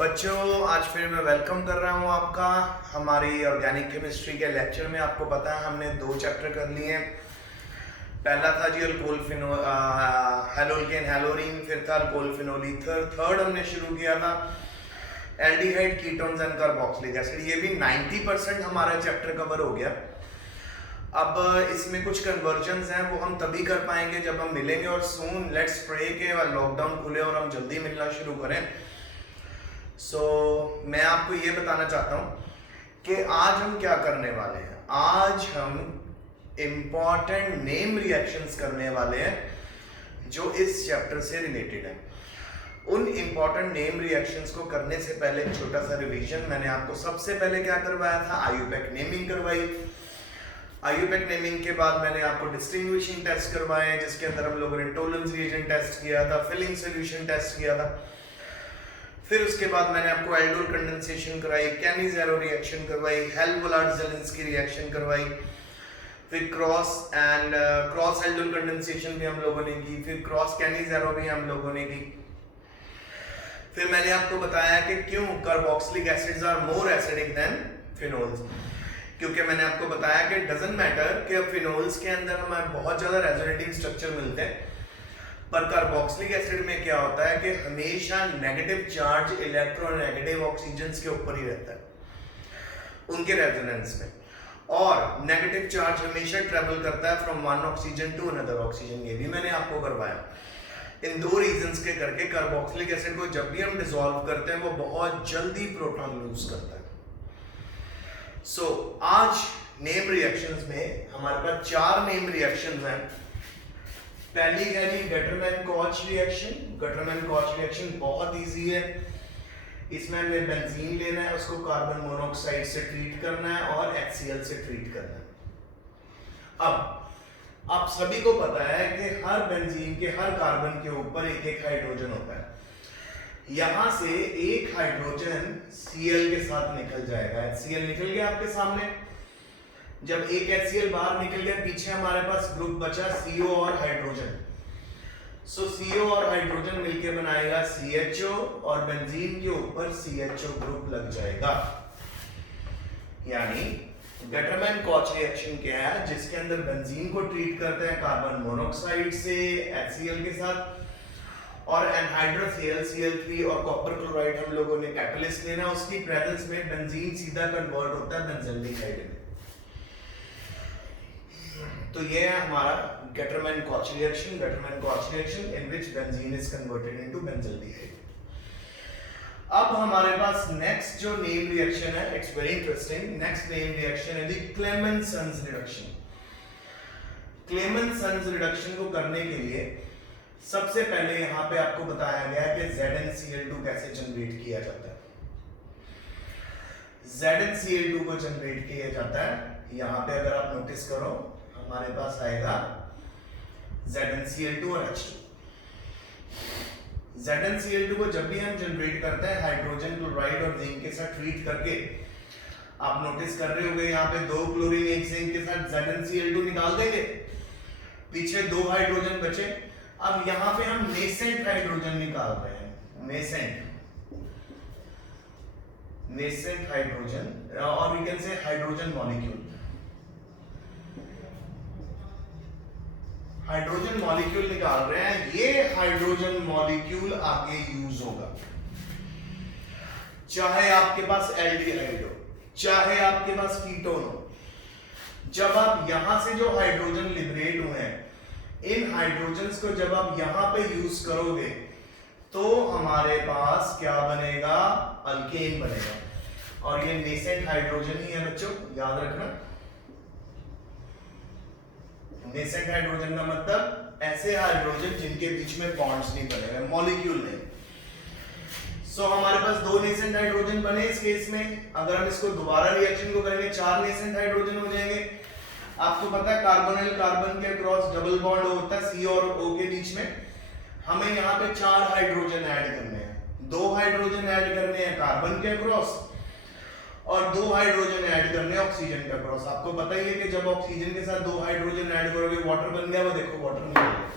बच्चों, आज फिर मैं वेलकम कर रहा हूँ आपका हमारी ऑर्गेनिक केमिस्ट्री के लेक्चर में। आपको पता है हमने 2 चैप्टर कर लिए हैं। पहला था जी अल्कोहल हेलोल्केन हेलोरीन, फिर था अल्कोहल फिनोल ईथर। थर्ड हमने शुरू किया था aldehyde ketones and carboxylic acid. ये भी 90% हमारा चैप्टर कवर हो गया। अब इसमें कुछ कन्वर्जन्स हैं, वो हम तभी कर पाएंगे जब हम मिलेंगे। और सून लेट्स प्रे के लॉकडाउन खुले और हम जल्दी मिलना शुरू करें। मैं आपको ये बताना चाहता हूं कि आज हम क्या करने वाले हैं। आज हम इंपॉर्टेंट नेम रिएक्शंस करने वाले हैं जो इस चैप्टर से रिलेटेड है। उन इंपॉर्टेंट नेम रिएक्शंस को करने से पहले एक छोटा सा रिवीजन। मैंने आपको सबसे पहले क्या करवाया था, आईयूपैक नेमिंग करवाई। आईयूपैक नेमिंग के बाद मैंने आपको डिस्टिंग्विशिंग टेस्ट करवाए, जिसके अंदर हम लोगों ने टोलेंस रिएजेंट टेस्ट किया था, फिलिंग सॉल्यूशन टेस्ट किया था। फिर उसके बाद मैंने आपको एल्डोल कंडेंसेशन कराई, कैनी-ज़ेरो रिएक्शन करवाई, हेल-वोलार्ड-ज़ेलिंस्की रिएक्शन करवाई, फिर क्रॉस एल्डोल कंडेंसेशन भी हम लोगों ने की, फिर क्रॉस कैनी-ज़ेरो भी हम लोगों ने की। फिर मैंने आपको बताया कि क्यों carboxylic acids are more acidic than phenols. क्योंकि मैंने आपको बताया कि डजंट मैटर कि फिनोल्स के अंदर हमें बहुत ज़्यादा रेजोनेटिंग स्ट्रक्चर मिलते हैं, पर कार्बोक्सिलिक एसिड में क्या होता है कि हमेशा नेगेटिव चार्ज इलेक्ट्रोनेगेटिव ऑक्सीजन्स के ऊपर ही रहता है उनके रेजोनेंस में, और नेगेटिव चार्ज हमेशा ट्रेवल करता है from one oxygen to another oxygen. ये भी मैंने आपको करवाया। इन 2 रीजंस के करके कार्बोक्सिलिक एसिड को जब भी हम डिसॉल्व करते हैं वो बहुत जल्दी प्रोटॉन लूज करता है। आज नेम रिएक्शंस में हमारे पास 4 नेम रिएक्शंस हैं। पहली है जी गटरमैन-कॉच रिएक्शन। गटरमैन-कॉच रिएक्शन बहुत इजी है। इसमें हमें बेंजीन लेना है, उसको कार्बन मोनोऑक्साइड से ट्रीट करना है और HCl से ट्रीट करना है। अब आप सभी को पता है कि हर बेंजीन के हर कार्बन के ऊपर एक एक हाइड्रोजन होता है। यहां से एक हाइड्रोजन Cl के साथ निकल जाएगा। HCl निकल गया आपके सामने। जब एक HCl बाहर निकल गया, पीछे हमारे पास ग्रुप बचा CO और हाइड्रोजन। CO और हाइड्रोजन मिलके बनाएगा CHO और बेंजीन के ऊपर CHO ग्रुप लग जाएगा। यानी गटरमैन-कॉच रिएक्शन क्या है, जिसके अंदर बेंजीन को ट्रीट करते हैं कार्बन मोनोऑक्साइड से HCl के साथ, और एनहाइड्रस AlCl3 और कॉपर क्लोराइड हम लोगों ने कैटलिस्ट लेना। उसकी प्रेजेंस में बेंजीन सीधा कन्वर्ट होता है बेंजल्डिहाइड में। तो ये है हमारा Gattermann Koch reaction. Gattermann Koch reaction in which benzene is converted into benzaldehyde. अब हमारे पास नेक्स्ट जो नेम रिएक्शन है, it's very interesting. Next name reaction है दी क्लेमेंसन्स रिडक्शन। क्लेमेंसन्स रिडक्शन को करने के लिए सबसे पहले यहां पे आपको बताया गया है कि ZnCl2 कैसे जनरेट किया जाता है। ZnCl2 को जनरेट किया जाता है, यहां पे अगर आप नोटिस करो हमारे पास आएगा ZnCl2 और H2। ZnCl2 को जब भी हम जनरेट करते हैं हाइड्रोजन क्लोराइड और जिंक के साथ ट्रीट करके, आप नोटिस कर रहे होंगे यहाँ पे 2 क्लोरीन 1 जिंक के साथ ZnCl2 निकाल देंगे, पीछे 2 हाइड्रोजन बचे। अब यहाँ पे हम नेसेंट हाइड्रोजन निकाल रहे हैं, नेसेंट हाइड्रोजन, और we can say hydrogen molecule. Hydrogen molecule निकाल रहे हैं। ये हाइड्रोजन मॉलिक्यूल आगे यूज होगा, चाहे आपके पास एल्डिहाइड हो, चाहे आपके पास कीटोन हो। जब आप यहां से जो हाइड्रोजन लिबरेट हुए हैं, इन हाइड्रोजन्स को जब आप यहां पे यूज करोगे तो हमारे पास क्या बनेगा, अल्केन बनेगा। और ये नेसेंट हाइड्रोजन ही है बच्चों, याद रखना। नेसेंट हाइड्रोजन का मतलब ऐसे हाइड्रोजन जिनके बीच में बॉन्ड्स नहीं बने हुए, मॉलिक्यूल नहीं। हमारे पास 2 नेसेंट हाइड्रोजन बने इस केस में। अगर हम इसको दोबारा रिएक्शन को करेंगे 4 नेसेंट हाइड्रोजन हो जाएंगे। आपको पता है कार्बोनिल कार्बन के क्रॉस डबल बॉन्ड होता है C और O के बीच में। हमें यहाँ पे 4 हाइड्रोजन ऐड करने हैं। 2 हाइड्रोजन ऐड करने हैं कार्बन के क्रॉस और 2 हाइड्रोजन ऐड करने हैं ऑक्सीजन का क्रॉस। आपको पता ही है कि जब ऑक्सीजन के साथ 2 हाइड्रोजन ऐड करोगे वाटर बन गया, वो देखो वाटर निकल गया।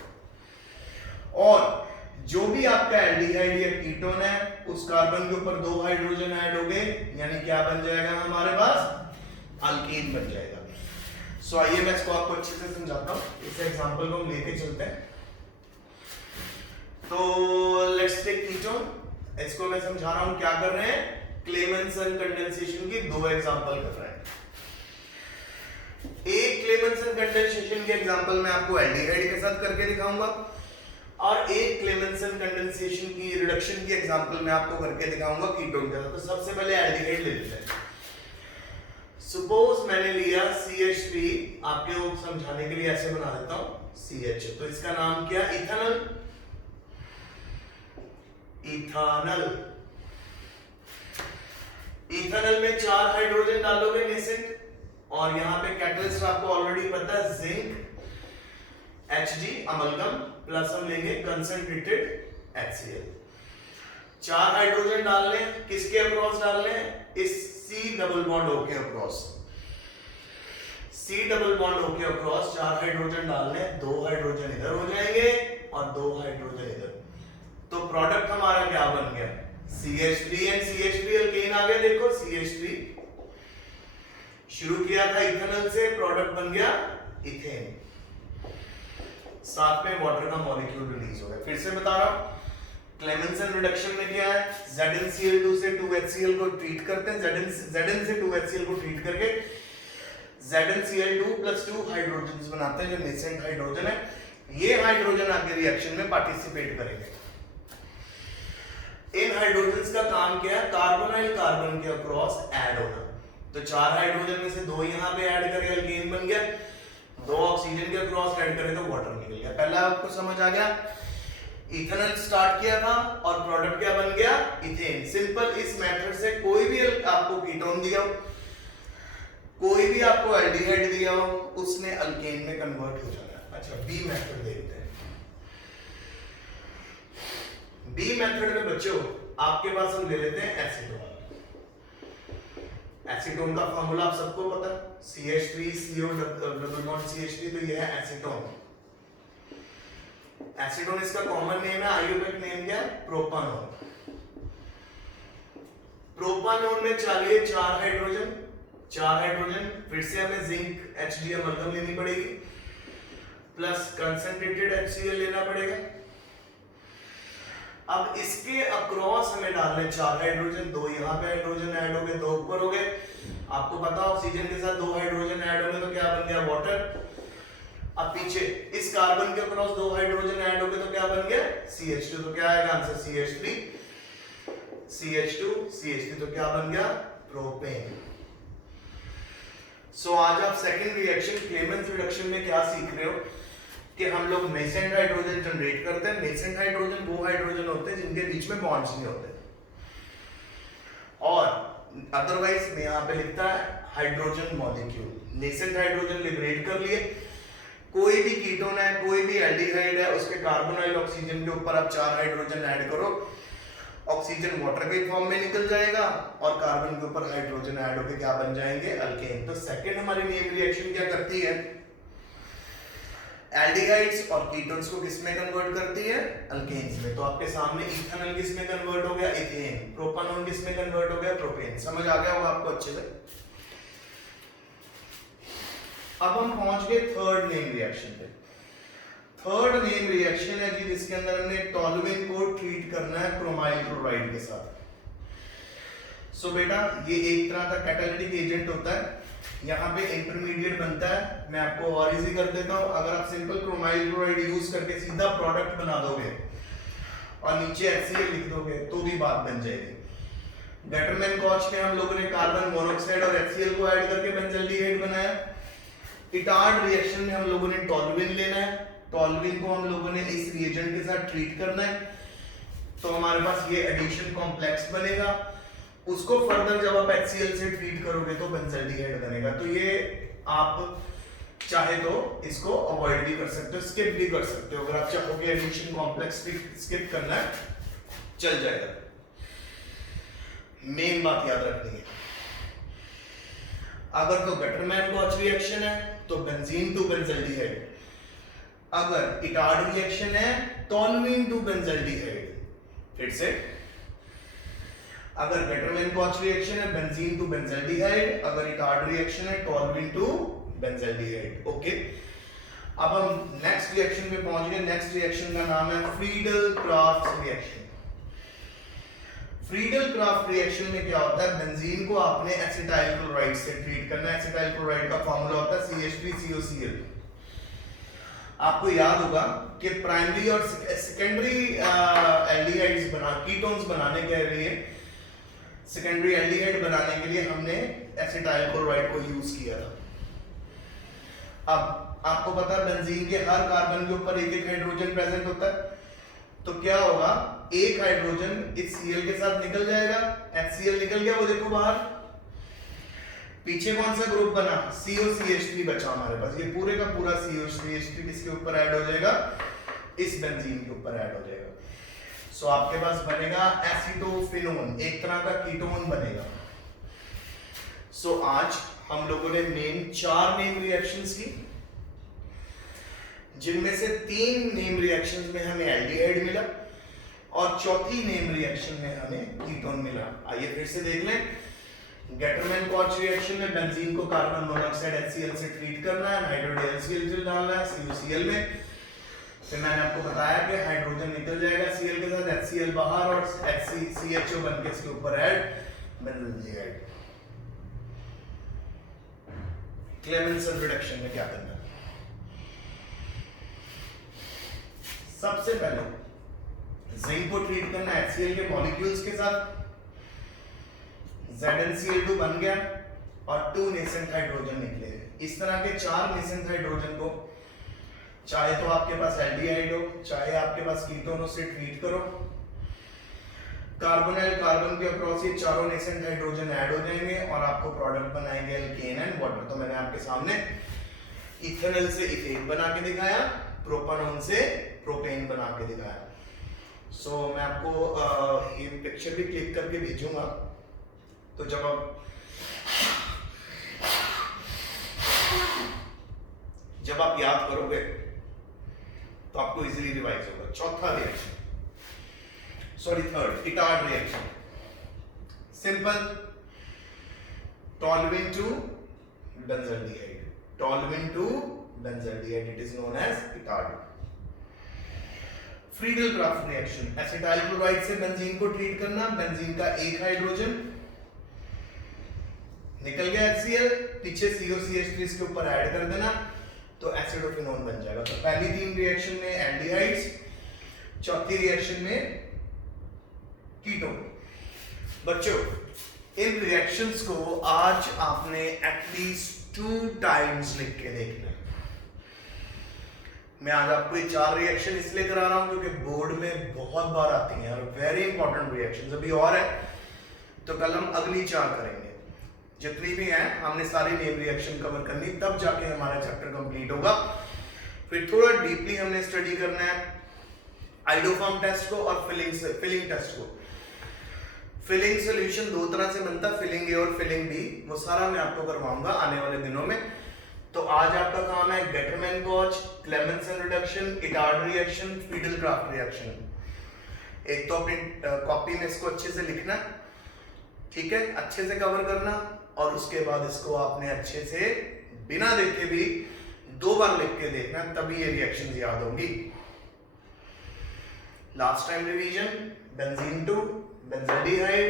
और जो भी आपका एल्डिहाइड या कीटोन है उस कार्बन के ऊपर 2 हाइड्रोजन ऐड हो गए, यानी क्या बन जाएगा हमारे पास अल्कीन बन जाएगा। सो आइए मैं इसको आपको अच्छे से समझाता हूं, इस एग्जांपल को हम लेके चलते हैं। तो लेट्स टेक कीटोन, इसको मैं समझा रहा हूं क्या कर रहे हैं, क्लेमेंसन कंडेंसेशन की 2 एग्जांपल कर रहे हैं। एक क्लेमेंसन कंडेंसेशन के एग्जांपल में आपको एल्डिहाइड के साथ करके दिखाऊंगा और एक क्लेमेंसन कंडेंसेशन की रिडक्शन की एग्जांपल में आपको करके दिखाऊंगा कीटोन के साथ। तो सबसे पहले एल्डिहाइड ले लेते हैं। सपोज मैंने लिया CH3, आपके को समझाने के लिए ऐसे बना देता हूं CH, तो इसका नाम क्या, इथेनॉल। इथेनॉल, इथेनॉल में 4 हाइड्रोजन डालोगे नेसेंट, और यहां पे कैटलिस्ट आपको ऑलरेडी पता है जिंक Hg अमलगम, प्लस हम लेंगे कंसंट्रेटेड HCl। 4 हाइड्रोजन डालने, किसके अक्रॉस डालने, इस C डबल बॉन्ड O के across, C double bond O के अक्रॉस 4 हाइड्रोजन डालने, 2 हाइड्रोजन इधर हो जाएंगे और 2 हाइड्रोजन इधर। तो प्रोडक्ट हमारा क्या बन गया, CH3 एंड CH3 अल्केन आ गया। देखो CH3 शुरू किया था इथेनॉल से, प्रोडक्ट बन गया इथेन, साथ में वाटर का मॉलिक्यूल रिलीज हो गया। फिर से बता रहा हूं, क्लेमेंसन रिडक्शन में क्या है, ZnCl2 से 2HCl को ट्रीट करते हैं, Zn से 2HCl को ट्रीट करके ZnCl2 प्लस 2 हाइड्रोजन बनाते हैं, जो नेसेंट हाइड्रोजन है। ये हाइड्रोजन आगे रिएक्शन में पार्टिसिपेट करेंगे। इन हाइड्रोजन्स का काम क्या है, कार्बोनाइल कार्बन के अक्रॉस ऐड होना। तो 4 हाइड्रोजन में से 2 यहां पे ऐड करके अल्केन बन गया, 2 ऑक्सीजन के अक्रॉस ऐड करें तो वाटर निकल गया। पहला आपको समझ आ गया, इथेनॉल स्टार्ट किया था और प्रोडक्ट क्या बन गया, इथेन। सिंपल, इस मेथड से कोई भी आपको कीटोन दिया हो, कोई भी आपको एल्डिहाइड दिया हो, उसने अल्केन में कन्वर्ट हो जाना। अच्छा, बी मेथड देखते हैं। बी मेथड में बच्चों आपके पास हम ले लेते हैं एसीटोन। एसीटोन का फार्मूला आप सबको पता है, CH3CO डबल बॉन्ड CH3, तो ये है एसीटोन। एसीटोन इसका कॉमन नेम है, आयुर्वेदिक नेम क्या है, प्रोपानोन। प्रोपानोन में चाहिए 4 हाइड्रोजन, 4 हाइड्रोजन, फिर से हमें जिंक Hg अमलगम लेनी पड़ेगी, प्लस कंसंट्रेटेड HCl लेना पड़ेगा। अब इसके अक्रॉस हमें डालने 4 हाइड्रोजन, 2 यहाँ पे हाइड्रोजन ऐड हो गए, 2 ऊपर हो गए। आपको पता ऑक्सीजन के साथ 2 हाइड्रोजन ऐड हो गए तो क्या बन गया, वाटर। अब पीछे इस कार्बन के अक्रॉस 2 हाइड्रोजन ऐड हो गए तो क्या बन गया, CH2। तो क्या आएगा आंसर, CH3 CH2 CH3, तो क्या बन गया, प्रोपेन। सो आज आप सेकंड रिएक्शन क्लेमेंस रिडक्शन में क्या सीख रहे हो कि हम लोग नेसेंट हाइड्रोजन जनरेट करते हैं। नेसेंट हाइड्रोजन वो हाइड्रोजन होते हैं जिनके बीच में बॉन्ड्स नहीं होते, और अदरवाइज में यहां पे लिखता है hydrogen molecule. Nascent hydrogen liberate कर लिए, कोई भी कीटोन है, कोई भी एल्डिहाइड है, उसके कार्बोनाइल ऑक्सीजन के ऊपर आप 4 हाइड्रोजन ऐड करो, ऑक्सीजन वाटर के फॉर्म में निकल जाएगा और कार्बन के ऊपर हाइड्रोजन ऐड होकर क्या बन जाएंगे, अल्केन। तो सेकंड हमारी नेम रिएक्शन क्या करती है, एल्डिहाइड्स और कीटोन्स को किस में कन्वर्ट करती है, अल्केन्स में। तो आपके सामने इथेनॉल किस में कन्वर्ट हो गया, इथेन। प्रोपानोन किस में कन्वर्ट हो गया, प्रोपेन। समझ आ गया होगा आपको अच्छे से। अब हम पहुंच गए थर्ड नेम रिएक्शन पे। थर्ड नेम रिएक्शन है जी जिसके अंदर हमने टोलुइन को ट्रीट करना है क्रोमाइल क्लोराइड के साथ। सो बेटा ये एक तरह का कैटालिटिक एजेंट होता है, यहाँ पे इंटरमीडिएट बनता है। मैं आपको और इजी कर देता हूँ, अगर आप सिंपल क्रोमाइल क्लोराइड यूज करके सीधा प्रोडक्ट बना दोगे और नीचे HCl लिख दोगे तो भी बात बन जाएगी। गटरमैन कॉच में हम लोगों ने कार्बन मोनोऑक्साइड और HCl को ऐड करके बेंजल्डिहाइड बनाया। इटार्ड रिएक्शन में हम लोगों ने टोलुइन लेना है, टोलुइन को हम लोगों ने इस रिएजेंट के साथ ट्रीट करना है, तो हमारे पास ये एडिशन कॉम्प्लेक्स बनेगा। उसको फर्दर जब आप HCl से ट्रीट करोगे तो बेंजल्डिहाइड बनेगा। तो ये आप चाहे तो इसको अवॉइड भी कर सकते हो, स्किप भी कर सकते हो। अगर आप चाहोगे एडिशन कॉम्प्लेक्स स्किप करना है चल जाएगा। मेन बात याद रखनी है, अगर तो गटरमैन कॉच रिएक्शन है तो बेंजीन टू बेंजल्डिहाइड, अगर इटार्ड रिएक्शन है टोलुइन टू बेंजल्डिहाइड। फिर से अगर गेटरमैन-कॉच रिएक्शन है बेंजीन टू बेंजल्डिहाइड, अगर इटार्ड रिएक्शन है टोल्यूइन टू बेंजल्डिहाइड। ओके, अब हम नेक्स्ट रिएक्शन पे पहुंच गए। नेक्स्ट रिएक्शन का नाम है फ्रीडल-क्राफ्ट रिएक्शन। फ्रीडल-क्राफ्ट रिएक्शन में क्या होता है, बेंजीन को आपने एसिटाइल क्लोराइड से ट्रीट करना है। एसिटाइल क्लोराइड का फार्मूला होता है CH3COCl। आपको याद होगा कि प्राइमरी और सेकेंडरी एल्डिहाइड्स कीटोन्स बनाने के लिए, सेकेंडरी एल्डिहाइड बनाने के लिए हमने एसिटाइल क्लोराइड को यूज किया था। अब आपको पता है बेंजीन के हर कार्बन के ऊपर एक एक हाइड्रोजन प्रेजेंट होता है, तो क्या होगा, एक हाइड्रोजन इस Cl के साथ निकल जाएगा, HCl निकल गया, वो देखो बाहर। पीछे कौन सा ग्रुप बना, COCH3 बचा हमारे पास। ये पूरे का पूरा COCH3 किसके ऊपर ऐड हो जाएगा, इस बेंजीन के ऊपर ऐड हो जाएगा। सो आपके पास बनेगा एसिटोफिनोन, एक तरह का कीटोन बनेगा। सो आज हम लोगों ने मेन 4 नेम रिएक्शंस की, जिनमें से 3 नेम रिएक्शंस में हमें एल्डिहाइड मिला और चौथी नेम रिएक्शन में हमें कीटोन मिला। आइए फिर से देख लें। गेटरमैन-कॉच रिएक्शन में बेंजीन को कार्बन मोनोऑक्साइड HCl से ट्रीट करना है, हाइड्रोजन HCl डालना है CuCl में। फिर मैंने आपको बताया कि हाइड्रोजन निकल जाएगा Cl के साथ, HCl बाहर और CHO बनके इसके ऊपर ऐड बेंजल्डिहाइड। क्लेमेंसन रिडक्शन में क्या करना है, सबसे पहले जिंक को ट्रीट करना है HCl के मॉलिक्यूल्स के साथ। ZnCl2 बन गया और 2 नेसेंट हाइड्रोजन निकले। इस तरह के 4 नेसेंट हाइड्रोजन को चाहे तो आपके पास एल्डिहाइड हो, चाहे आपके पास कीटोन हो, से ट्रीट करो। कार्बोनाइल कार्बन के अक्रॉस ये चारों नेसेंट हाइड्रोजन ऐड हो जाएंगे और आपको प्रोडक्ट बनाएंगे एल्केन एंड वाटर। तो मैंने आपके सामने इथेनॉल से इथेन बना के दिखाया, प्रोपानॉन से प्रोपेन बना के दिखाया। सो मैं आपको ये पिक्चर भी क्लिक करके भेजूंगा, तो जब आप याद करोगे तो आपको इजीली रिवाइज होगा। चौथा reaction, third, Etard reaction. Simple, toluene to benzaldehyde, toluene to benzaldehyde, it is known as Etard. Friedel Craft reaction, acetyl chloride से बेंजीन को ट्रीट करना, बेंजीन का एक हाइड्रोजन निकल गया HCl, पीछे COCH3 इसके ऊपर ऐड कर देना, तो एसिडोफिनोन बन जाएगा। तो पहली 3 रिएक्शन में एल्डिहाइड्स, चौथी रिएक्शन में कीटोन। बच्चों, इन रिएक्शंस को आज आपने एटलीस्ट 2 टाइम्स लिख के देखना है। मैं आज आपको ये 4 रिएक्शन इसलिए करा रहा हूं क्योंकि बोर्ड में बहुत बार आती हैं और वेरी इंपॉर्टेंट रिएक्शंस। अभी और है तो कल हम अगली 4 करेंगे। जितनी भी हैं हमने सारी नेम रिएक्शन कवर करनी, तब जाके हमारा चैप्टर कंप्लीट होगा। फिर थोड़ा डीपली हमने स्टडी करना है आइडोफॉर्म टेस्ट को और फिलिंग टेस्ट को। फिलिंग सॉल्यूशन 2 तरह से बनता है, फिलिंग ए और फिलिंग बी, वो सारा मैं आपको करवाऊंगा आने वाले दिनों में। तो आज आपका काम है Gattermann Koch, Clemmensen reduction, Etard reaction, Friedel Craft reaction. एक तो अपनी कॉपी में इसको अच्छे से लिखना, ठीक है, अच्छे से कवर करना, और उसके बाद इसको आपने अच्छे से बिना देखे भी 2 बार लिख के देखना, तभी ये रिएक्शन याद होंगी। Last time revision, benzene to benzaldehyde,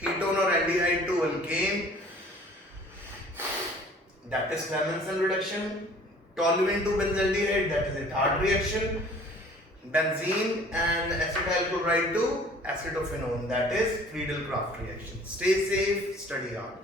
ketone और aldehyde to alkane, that is Clemmensen reduction, toluene to benzaldehyde, that is Itard reaction, benzene and acetyl chloride to acetophenone, that is Friedel-Crafts reaction. Stay safe, study hard.